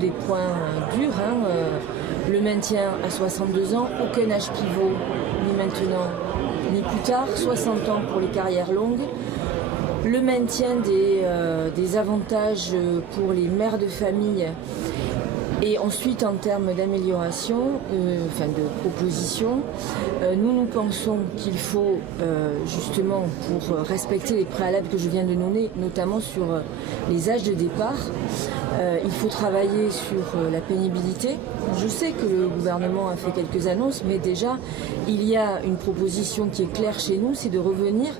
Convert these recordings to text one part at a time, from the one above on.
Des points durs, le maintien à 62 ans, aucun âge pivot, ni maintenant ni plus tard, 60 ans pour les carrières longues, le maintien des avantages pour les mères de famille. Et ensuite, en termes d'amélioration, de proposition, nous pensons qu'il faut, justement, pour respecter les préalables que je viens de nommer, notamment sur les âges de départ, il faut travailler sur la pénibilité. Je sais que le gouvernement a fait quelques annonces, mais déjà, il y a une proposition qui est claire chez nous, c'est de revenir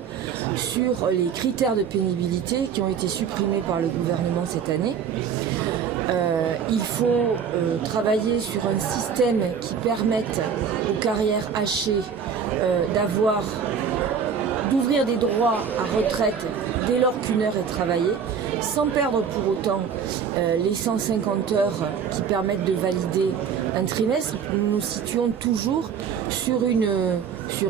sur les critères de pénibilité qui ont été supprimés par le gouvernement cette année. Il faut travailler sur un système qui permette aux carrières hachées d'ouvrir des droits à retraite dès lors qu'une heure est travaillée, sans perdre pour autant les 150 heures qui permettent de valider un trimestre. Nous nous situons toujours sur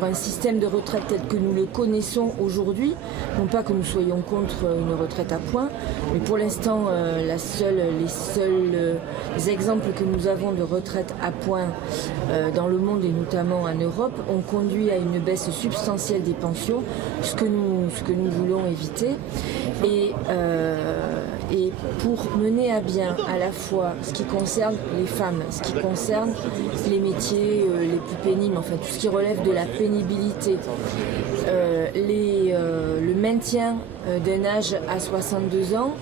un système de retraite tel que nous le connaissons aujourd'hui. Non pas que nous soyons contre une retraite à points, mais pour l'instant, les seuls exemples que nous avons de retraite à points dans le monde et notamment en Europe ont conduit à une baisse substantielle des pensions, ce que nous voulons éviter. Et pour mener à bien à la fois ce qui concerne les femmes, ce qui concerne les métiers les plus pénibles, enfin tout ce qui relève de la pénibilité, le maintien d'un âge à 62 ans,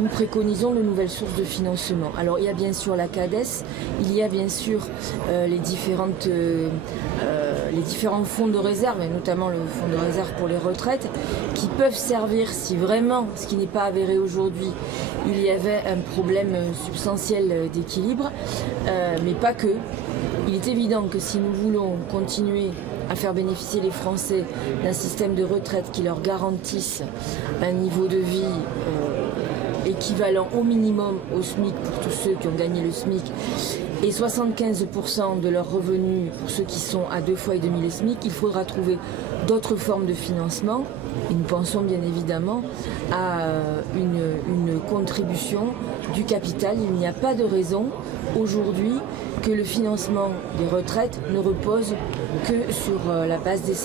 nous préconisons de nouvelles sources de financement. Alors il y a bien sûr la CADES, il y a bien sûr les différents fonds de réserve, et notamment le fonds de réserve pour les retraites, qui peuvent servir si vraiment, ce qui n'est pas avéré aujourd'hui, il y avait un problème substantiel d'équilibre, mais pas que. Il est évident que si nous voulons continuer à faire bénéficier les Français d'un système de retraite qui leur garantisse un niveau de vie équivalent au minimum au SMIC pour tous ceux qui ont gagné le SMIC et 75% de leurs revenus pour ceux qui sont à 2,5 fois le SMIC, il faudra trouver d'autres formes de financement. Et nous pensons bien évidemment à une contribution du capital. Il n'y a pas de raison aujourd'hui que le financement des retraites ne repose que sur la base des salaires.